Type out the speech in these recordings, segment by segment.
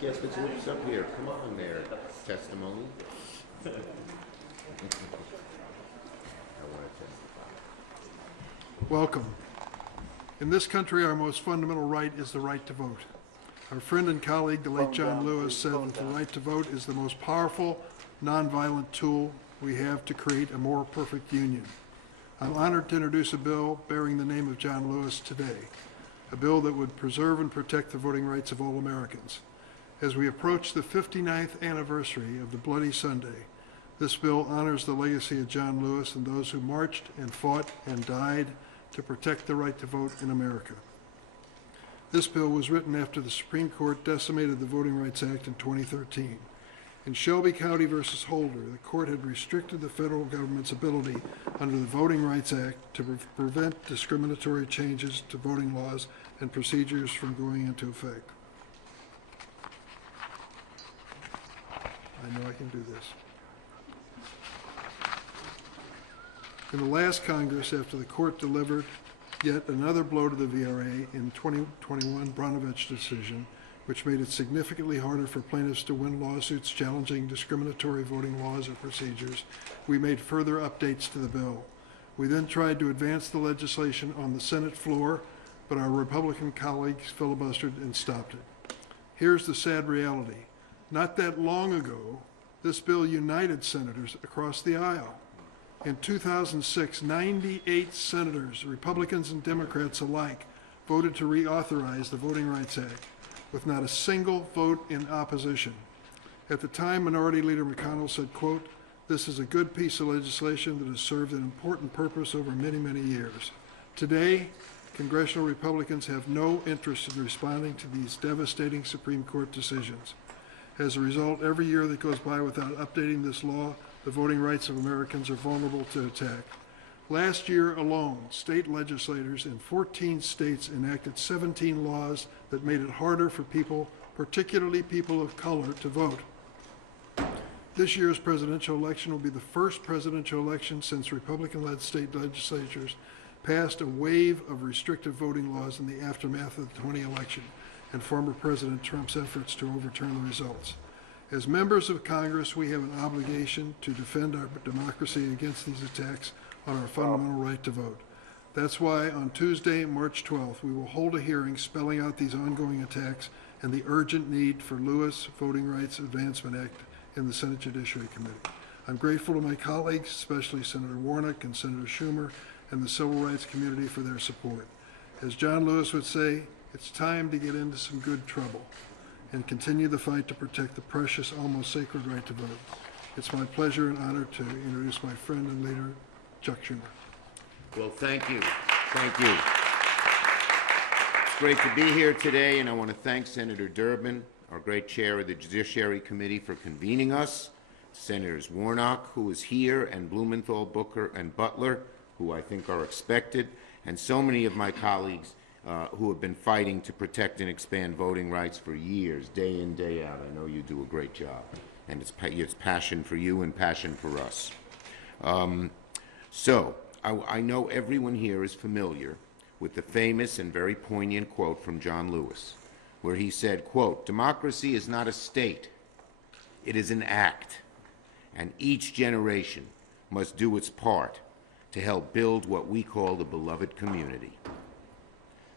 get the groups up here. Come on there, testimony. Welcome. In this country, our most fundamental right is the right to vote. Our friend and colleague, the late John Lewis, said that the right to vote is the most powerful, nonviolent tool we have to create a more perfect union. I'm honored to introduce a bill bearing the name of John Lewis today, a bill that would preserve and protect the voting rights of all Americans. As we approach the 59th anniversary of the Bloody Sunday, this bill honors the legacy of John Lewis and those who marched and fought and died to protect the right to vote in America. This bill was written after the Supreme Court decimated the Voting Rights Act in 2013. In Shelby County versus Holder, the court had restricted the federal government's ability under the Voting Rights Act to prevent discriminatory changes to voting laws and procedures from going into effect. I know I can do this. In the last Congress, after the court delivered yet another blow to the VRA in 2021 Brnovich decision, which made it significantly harder for plaintiffs to win lawsuits challenging discriminatory voting laws or procedures, we made further updates to the bill. We then tried to advance the legislation on the Senate floor, but our Republican colleagues filibustered and stopped it. Here's the sad reality. Not that long ago, this bill united senators across the aisle. In 2006, 98 senators, Republicans and Democrats alike, voted to reauthorize the Voting Rights Act, with not a single vote in opposition. At the time, Minority Leader McConnell said, quote, "This is a good piece of legislation that has served an important purpose over many, many years." Today, congressional Republicans have no interest in responding to these devastating Supreme Court decisions. As a result, every year that goes by without updating this law, the voting rights of Americans are vulnerable to attack. Last year alone, state legislators in 14 states enacted 17 laws that made it harder for people, particularly people of color, to vote. This year's presidential election will be the first presidential election since Republican-led state legislatures passed a wave of restrictive voting laws in the aftermath of the 2020 election and former President Trump's efforts to overturn the results. As members of Congress, we have an obligation to defend our democracy against these attacks on our fundamental right to vote. That's why on Tuesday, March 12th, we will hold a hearing spelling out these ongoing attacks and the urgent need for Lewis Voting Rights Advancement Act in the Senate Judiciary Committee. I'm grateful to my colleagues, especially Senator Warnock and Senator Schumer, and the civil rights community for their support. As John Lewis would say, it's time to get into some good trouble and continue the fight to protect the precious, almost sacred right to vote. It's my pleasure and honor to introduce my friend and leader, Chuck Schumer. Well, thank you. Thank you. It's great to be here today, and I want to thank Senator Durbin, our great chair of the Judiciary Committee, for convening us, Senators Warnock, who is here, and Blumenthal, Booker, and Butler, who I think are expected, and so many of my colleagues who have been fighting to protect and expand voting rights for years, day in, day out. I know you do a great job, and it's passion for you and passion for us. So I know everyone here is familiar with the famous and very poignant quote from John Lewis, where he said, quote, "Democracy is not a state, it is an act, and each generation must do its part to help build what we call the beloved community."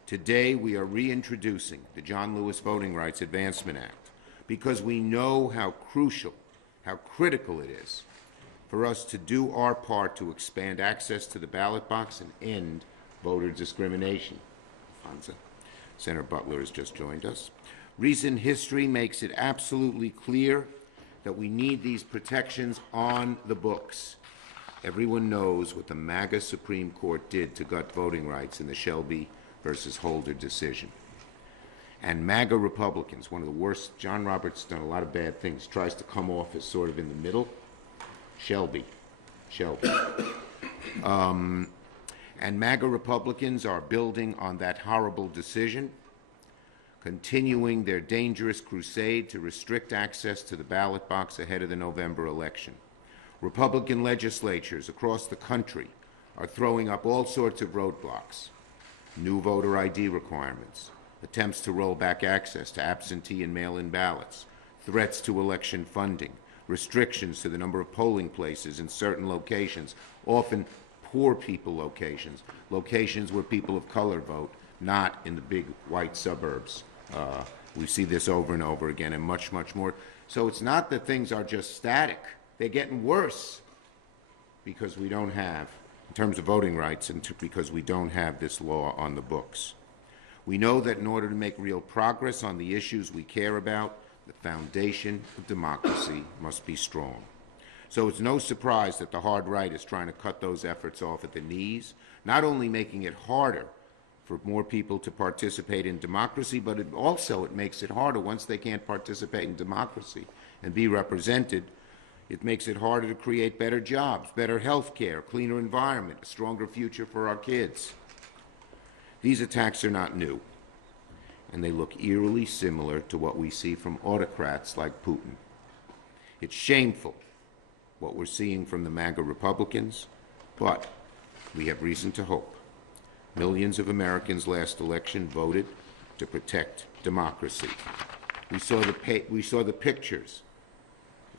Today, we are reintroducing the John Lewis Voting Rights Advancement Act because we know how crucial, how critical it is for us to do our part to expand access to the ballot box and end voter discrimination. Senator Butler has just joined us. Recent history makes it absolutely clear that we need these protections on the books. Everyone knows what the MAGA Supreme Court did to gut voting rights in the Shelby versus Holder decision. And MAGA Republicans, one of the worst, John Roberts done a lot of bad things, tries to come off as sort of in the middle. Shelby. And MAGA Republicans are building on that horrible decision, continuing their dangerous crusade to restrict access to the ballot box ahead of the November election. Republican legislatures across the country are throwing up all sorts of roadblocks, new voter ID requirements, attempts to roll back access to absentee and mail-in ballots, threats to election funding, restrictions to the number of polling places in certain locations, often poor people locations, locations where people of color vote, not in the big white suburbs. We see this over and over again, and much, much more. So it's not that things are just static. They're getting worse because we don't have, in terms of voting rights, and because we don't have this law on the books. We know that in order to make real progress on the issues we care about, the foundation of democracy must be strong. So it's no surprise that the hard right is trying to cut those efforts off at the knees, not only making it harder for more people to participate in democracy, but it makes it harder once they can't participate in democracy and be represented. It makes it harder to create better jobs, better health care, cleaner environment, a stronger future for our kids. These attacks are not new, and they look eerily similar to what we see from autocrats like Putin. It's shameful what we're seeing from the MAGA Republicans, but we have reason to hope. Millions of Americans last election voted to protect democracy. We saw the pictures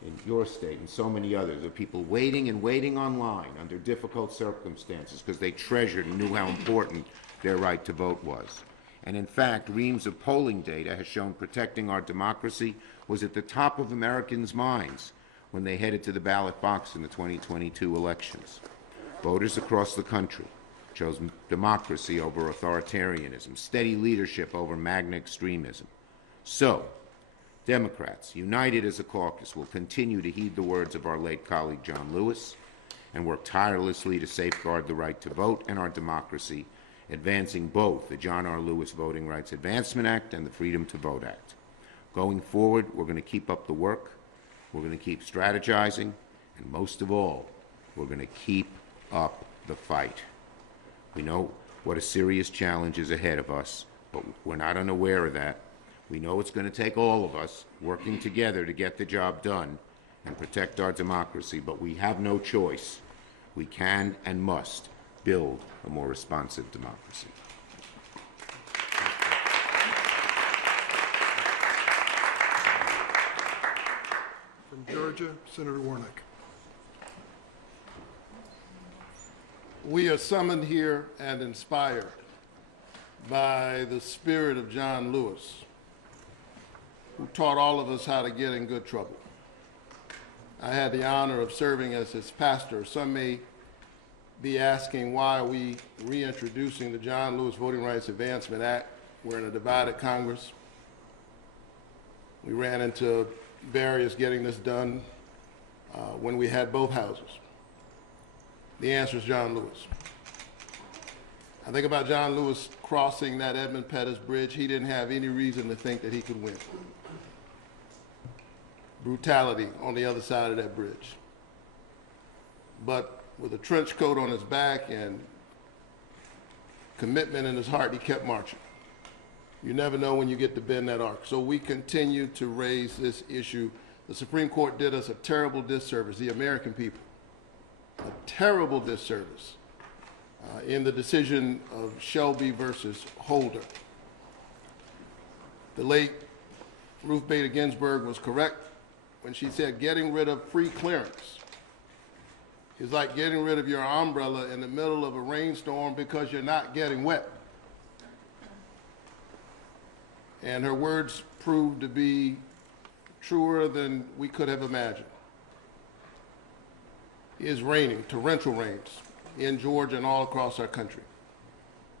in your state and so many others of people waiting and waiting online under difficult circumstances because they treasured and knew how important their right to vote was. And in fact, reams of polling data has shown protecting our democracy was at the top of Americans' minds when they headed to the ballot box in the 2022 elections. Voters across the country chose democracy over authoritarianism, steady leadership over MAGA extremism. So, Democrats, united as a caucus, will continue to heed the words of our late colleague John Lewis and work tirelessly to safeguard the right to vote and our democracy, advancing both the John R. Lewis Voting Rights Advancement Act and the Freedom to Vote Act. Going forward, we're going to keep up the work, we're going to keep strategizing, and most of all, we're going to keep up the fight. We know what a serious challenge is ahead of us, but we're not unaware of that. We know it's going to take all of us working together to get the job done and protect our democracy, but we have no choice. We can and must build a more responsive democracy. From Georgia, Senator Warnock. We are summoned here and inspired by the spirit of John Lewis, who taught all of us how to get in good trouble. I had the honor of serving as his pastor. Some may be asking, why are we reintroducing the John Lewis Voting Rights Advancement Act? We're in a divided Congress. We ran into barriers getting this done when we had both houses. The answer is John Lewis. I think about John Lewis crossing that Edmund Pettus Bridge. He didn't have any reason to think that he could win. Brutality on the other side of that bridge. But with a trench coat on his back and commitment in his heart, he kept marching. You never know when you get to bend that arc. So we continue to raise this issue. The Supreme Court did us a terrible disservice, the American people, a terrible disservice in the decision of Shelby versus Holder. The late Ruth Bader Ginsburg was correct when she said getting rid of free clearance is like getting rid of your umbrella in the middle of a rainstorm because you're not getting wet. And her words proved to be truer than we could have imagined. It is raining, torrential rains, in Georgia and all across our country.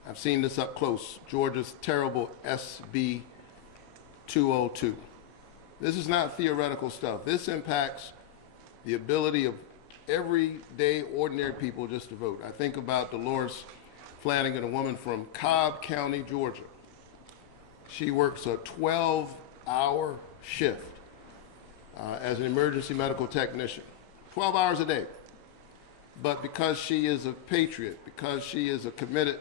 I've seen this up close, Georgia's terrible SB 202. This is not theoretical stuff. This impacts the ability of everyday, ordinary people just to vote. I think about Dolores Flanagan, a woman from Cobb County, Georgia. She works a 12-hour shift as an emergency medical technician, 12 hours a day. But because she is a patriot, because she is a committed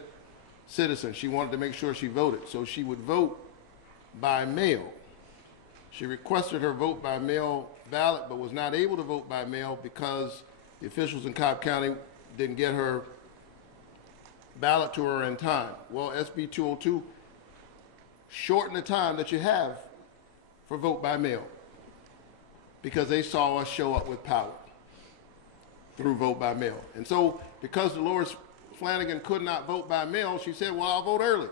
citizen, she wanted to make sure she voted. So she would vote by mail. She requested her vote by mail ballot, but was not able to vote by mail because the officials in Cobb County didn't get her ballot to her in time. Well, SB 202 shorten the time that you have for vote by mail, because they saw us show up with power through vote by mail. And so because Dolores Flanagan could not vote by mail, she said, well, I'll vote early.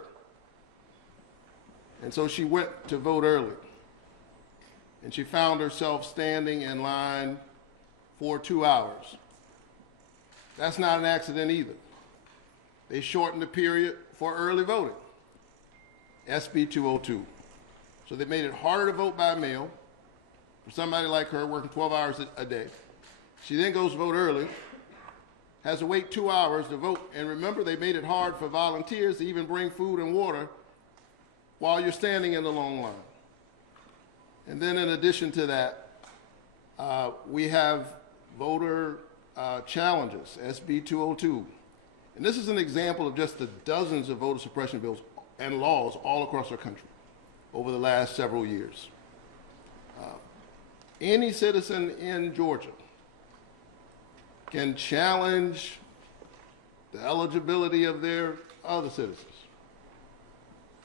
And so she went to vote early. And she found herself standing in line for 2 hours. That's not an accident either. They shortened the period for early voting, SB 202. So they made it harder to vote by mail for somebody like her working 12 hours a day. She then goes to vote early, has to wait 2 hours to vote. And remember, they made it hard for volunteers to even bring food and water while you're standing in the long line. And then in addition to that, we have voter challenges, SB 202. And this is an example of just the dozens of voter suppression bills and laws all across our country over the last several years. Any citizen in Georgia can challenge the eligibility of their other citizens.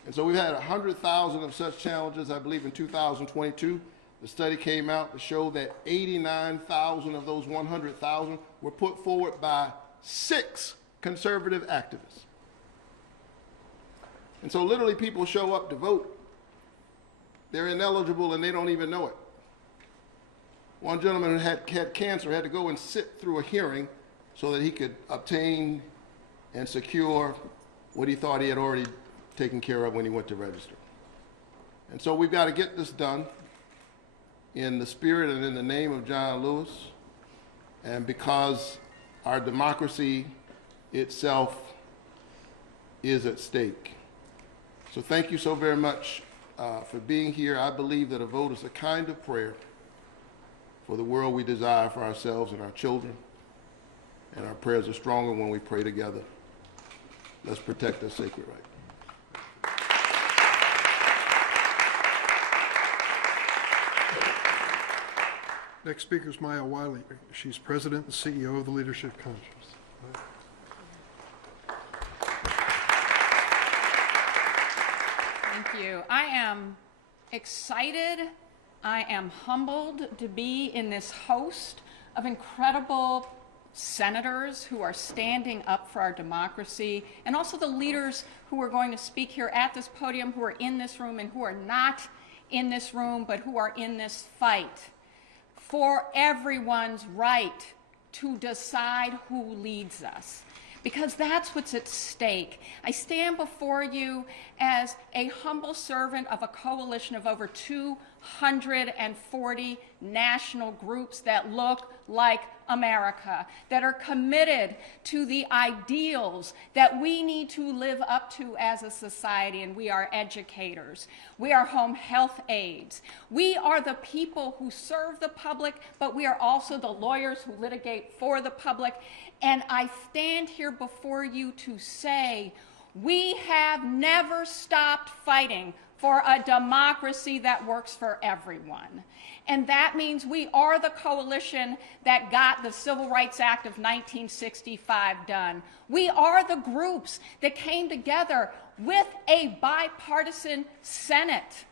And so we've had 100,000 of such challenges, I believe, in 2022. The study came out to show that 89,000 of those 100,000 were put forward by 6 conservative activists. And so literally people show up to vote. They're ineligible and they don't even know it. One gentleman who had cancer had to go and sit through a hearing so that he could obtain and secure what he thought he had already taken care of when he went to register. And so we've got to get this done in the spirit and in the name of John Lewis, and because our democracy itself is at stake. So thank you so very much for being here. I believe that a vote is a kind of prayer for the world we desire for ourselves and our children, and our prayers are stronger when we pray together. Let's protect our sacred right. Next speaker is Maya Wiley. She's president and CEO of the Leadership Conference. Thank you. I am excited. I am humbled to be in this host of incredible senators who are standing up for our democracy, and also the leaders who are going to speak here at this podium, who are in this room and who are not in this room, but who are in this fight for everyone's right to decide who leads us, because that's what's at stake. I stand before you as a humble servant of a coalition of over 240 national groups that look like America, that are committed to the ideals that we need to live up to as a society. And we are educators. We are home health aides. We are the people who serve the public, but we are also the lawyers who litigate for the public. And I stand here before you to say, we have never stopped fighting for a democracy that works for everyone. And that means we are the coalition that got the Civil Rights Act of 1965 done. We are the groups that came together with a bipartisan Senate,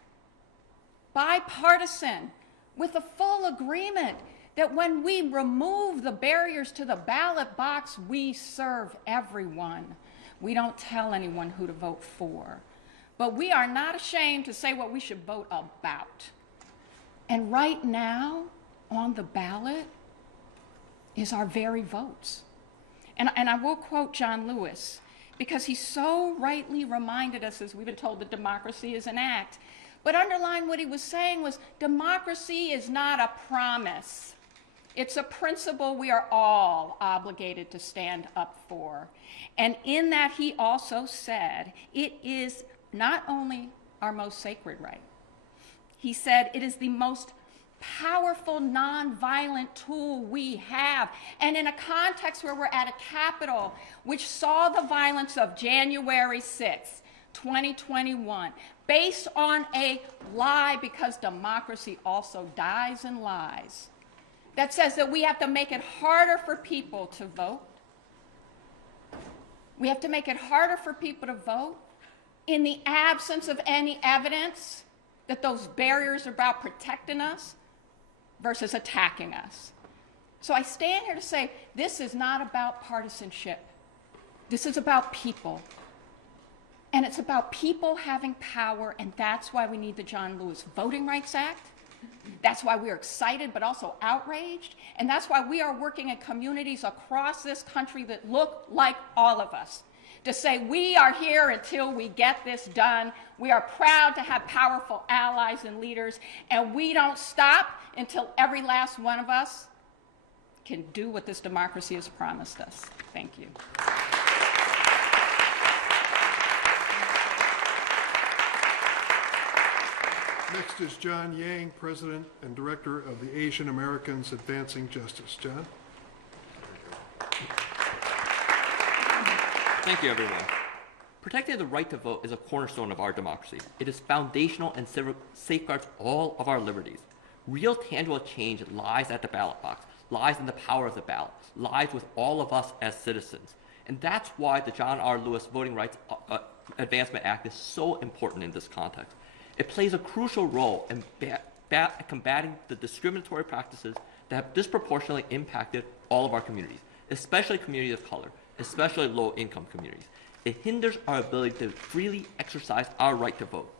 bipartisan, with a full agreement that when we remove the barriers to the ballot box, we serve everyone. We don't tell anyone who to vote for. But we are not ashamed to say what we should vote about. And right now, on the ballot, is our very votes. And I will quote John Lewis, because he so rightly reminded us, as we've been told, that democracy is an act. But underlying what he was saying was, democracy is not a promise. It's a principle we are all obligated to stand up for. And in that, he also said, it is not only our most sacred right. He said it is the most powerful nonviolent tool we have. And in a context where we're at a Capitol, which saw the violence of January 6th, 2021, based on a lie, because democracy also dies in lies, that says that we have to make it harder for people to vote. We have to make it harder for people to vote. in the absence of any evidence that those barriers are about protecting us versus attacking us. So I stand here to say this is not about partisanship. This is about people. And it's about people having power, and that's why we need the John Lewis Voting Rights Act. That's why we are excited but also outraged. And that's why we are working in communities across this country that look like all of us to say we are here until we get this done. We are proud to have powerful allies and leaders, and we don't stop until every last one of us can do what this democracy has promised us. Thank you. Next is John Yang, President and Director of the Asian Americans Advancing Justice. John? Thank you, everyone. Protecting the right to vote is a cornerstone of our democracy. It is foundational and safeguards all of our liberties. Real tangible change lies at the ballot box, lies in the power of the ballot, lies with all of us as citizens. And that's why the John R. Lewis Voting Rights Advancement Act is so important in this context. It plays a crucial role in combating the discriminatory practices that have disproportionately impacted all of our communities, especially communities of color, especially low-income communities. It hinders our ability to freely exercise our right to vote.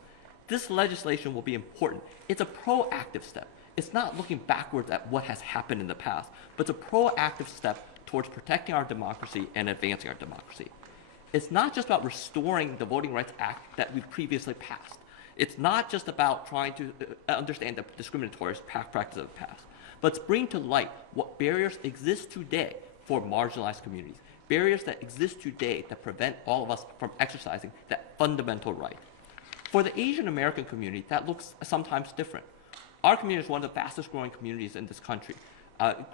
This legislation will be important. It's a proactive step. It's not looking backwards at what has happened in the past, but it's a proactive step towards protecting our democracy and advancing our democracy. It's not just about restoring the Voting Rights Act that we previously passed. It's not just about trying to understand the discriminatory practices of the past, but it's bringing to light what barriers exist today for marginalized communities, barriers that exist today that prevent all of us from exercising that fundamental right. For the Asian American community, that looks sometimes different. Our community is one of the fastest growing communities in this country,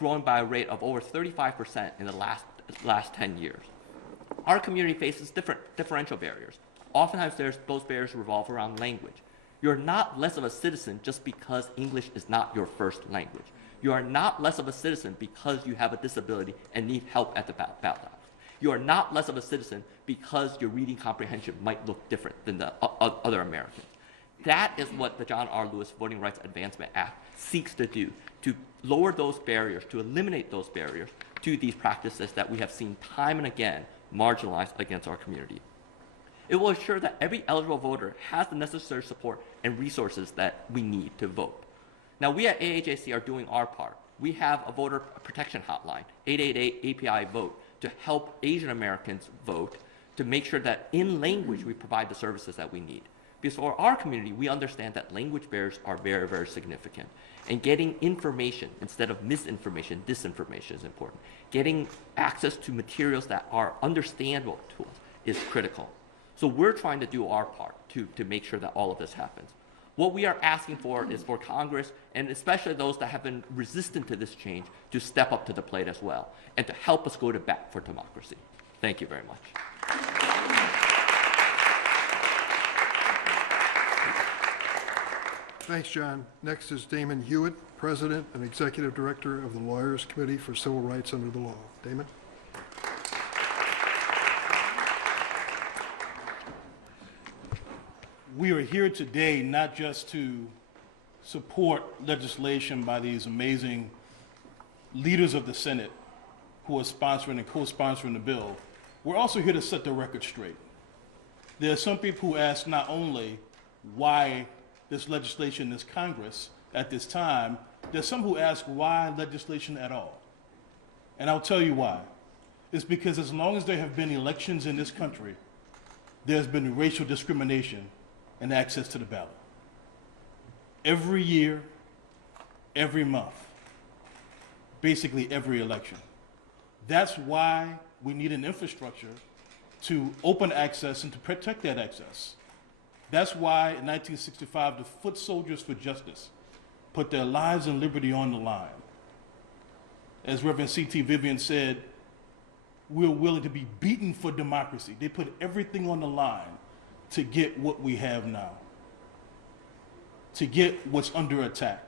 growing by a rate of over 35% in the last 10 years. Our community faces differential barriers. Oftentimes those barriers revolve around language. You're not less of a citizen just because English is not your first language. You are not less of a citizen because you have a disability and need help at the ballot box. You are not less of a citizen because your reading comprehension might look different than the other Americans. That is what the John R. Lewis Voting Rights Advancement Act seeks to do, to lower those barriers, to eliminate those barriers to these practices that we have seen time and again marginalized against our community. It will ensure that every eligible voter has the necessary support and resources that we need to vote. Now, we at AHAC are doing our part. We have a voter protection hotline, 888-API-VOTE, to help Asian Americans vote, to make sure that in language we provide the services that we need. Because for our community, we understand that language barriers are very, very significant. And getting information instead of misinformation, disinformation is important. Getting access to materials that are understandable to us is critical. So we're trying to do our part to make sure that all of this happens. What we are asking for is for Congress, and especially those that have been resistant to this change, to step up to the plate as well, and to help us go to bat for democracy. Thank you very much. Thanks, John. Next is Damon Hewitt, President and Executive Director of the Lawyers Committee for Civil Rights Under the Law. Damon? We are here today not just to support legislation by these amazing leaders of the Senate who are sponsoring and co-sponsoring the bill. We're also here to set the record straight. There are some people who ask not only why this legislation in this Congress at this time, there's some who ask why legislation at all. And I'll tell you why. It's because as long as there have been elections in this country, there's been racial discrimination and access to the ballot. Every year, every month, basically every election. That's why we need an infrastructure to open access and to protect that access. That's why in 1965, the foot soldiers for justice put their lives and liberty on the line. As Reverend C.T. Vivian said, we're willing to be beaten for democracy. They put everything on the line to get what we have now, to get what's under attack,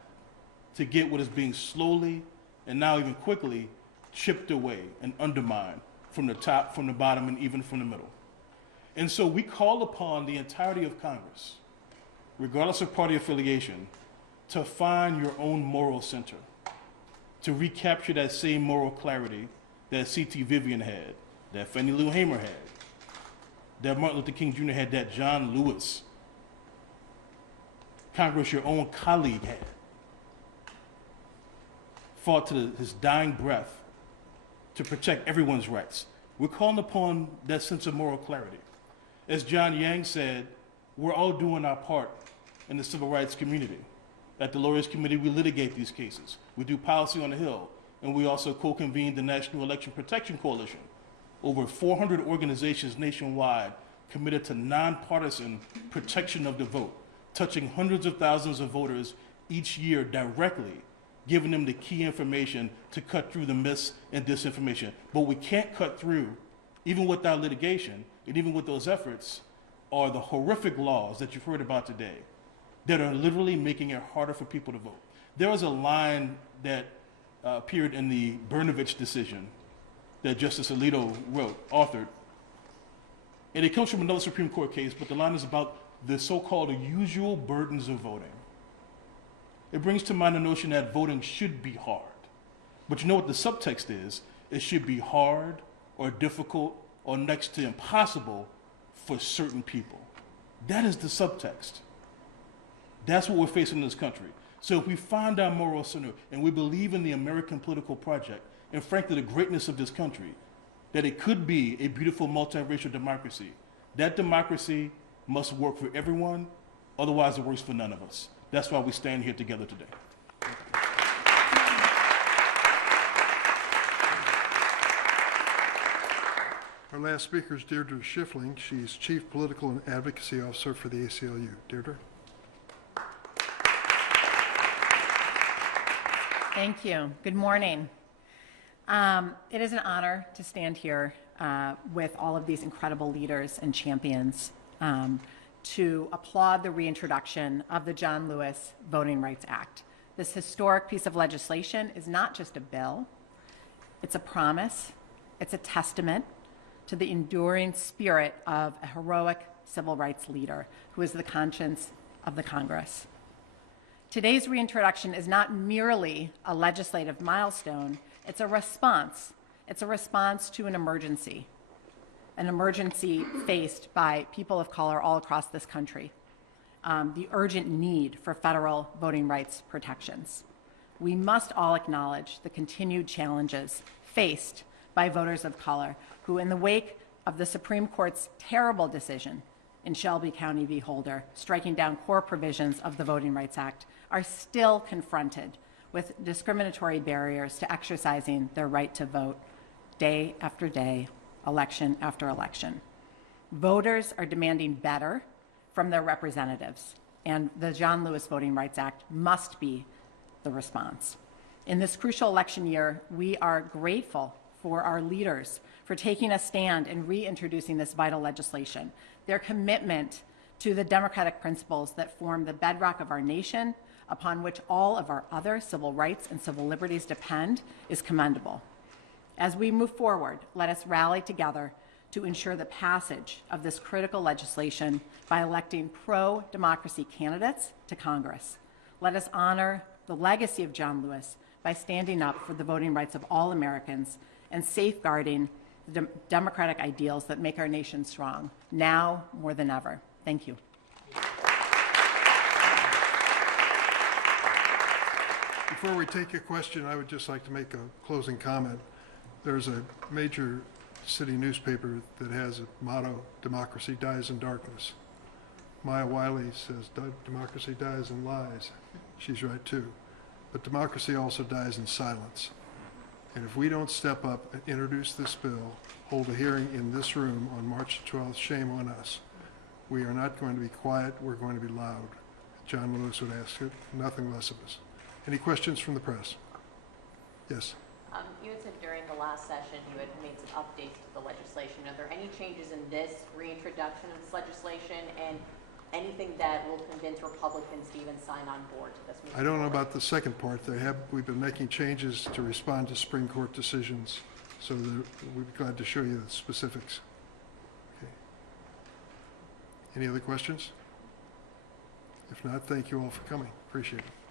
to get what is being slowly and now even quickly chipped away and undermined from the top, from the bottom, and even from the middle. And so we call upon the entirety of Congress, regardless of party affiliation, to find your own moral center, to recapture that same moral clarity that C.T. Vivian had, that Fannie Lou Hamer had, that Martin Luther King Jr. had, that John Lewis, Congress, your own colleague, had. Fought to his dying breath to protect everyone's rights. We're calling upon that sense of moral clarity. As John Yang said, we're all doing our part in the civil rights community. At the Lawyers Committee, we litigate these cases. We do policy on the Hill, and we also co-convene the National Election Protection Coalition. Over 400 organizations nationwide committed to nonpartisan protection of the vote, touching hundreds of thousands of voters each year directly, giving them the key information to cut through the myths and disinformation. But we can't cut through, even without litigation, and even with those efforts, are the horrific laws that you've heard about today that are literally making it harder for people to vote. There was a line that appeared in the Brnovich decision that Justice Alito authored, and it comes from another Supreme Court case, but the line is about the so-called usual burdens of voting. It brings to mind the notion that voting should be hard. But you know what the subtext is? It should be hard or difficult or next to impossible for certain people. That is the subtext. That's what we're facing in this country. So if we find our moral center and we believe in the American political project and frankly the greatness of this country, that it could be a beautiful multiracial democracy, that democracy must work for everyone, otherwise it works for none of us. That's why we stand here together today. Our last speaker is Deirdre Schiffling. She's Chief Political and Advocacy Officer for the ACLU. Deirdre. Thank you. Good morning. It is an honor to stand here with all of these incredible leaders and champions to applaud the reintroduction of the John Lewis Voting Rights Act. This historic piece of legislation is not just a bill, it's a promise, it's a testament to the enduring spirit of a heroic civil rights leader who is the conscience of the Congress. Today's reintroduction is not merely a legislative milestone, it's a response. It's a response to an emergency faced by people of color all across this country, the urgent need for federal voting rights protections. We must all acknowledge the continued challenges faced by voters of color who, in the wake of the Supreme Court's terrible decision in Shelby County v. Holder, striking down core provisions of the Voting Rights Act, are still confronted with discriminatory barriers to exercising their right to vote day after day, election after election. Voters are demanding better from their representatives, and the John Lewis Voting Rights Act must be the response. In this crucial election year, we are grateful for our leaders for taking a stand and reintroducing this vital legislation. Their commitment to the democratic principles that form the bedrock of our nation, upon which all of our other civil rights and civil liberties depend, is commendable. As we move forward, let us rally together to ensure the passage of this critical legislation by electing pro-democracy candidates to Congress. Let us honor the legacy of John Lewis by standing up for the voting rights of all Americans and safeguarding the democratic ideals that make our nation strong, now more than ever. Thank you. Before we take a question, I would just like to make a closing comment. There's a major city newspaper that has a motto, democracy dies in darkness. Maya Wiley says, democracy dies in lies. She's right too. But democracy also dies in silence. And if we don't step up and introduce this bill, hold a hearing in this room on March 12th, shame on us. We are not going to be quiet, we're going to be loud. John Lewis would ask it, nothing less of us. Any questions from the press? Yes. You had said during the last session you had made some updates to the legislation. Are there any changes in this reintroduction of this legislation and anything that will convince Republicans to even sign on board to this? I don't know about the second part. We've been making changes to respond to Supreme Court decisions, so we'd be glad to show you the specifics. Okay. Any other questions? If not, thank you all for coming. Appreciate it.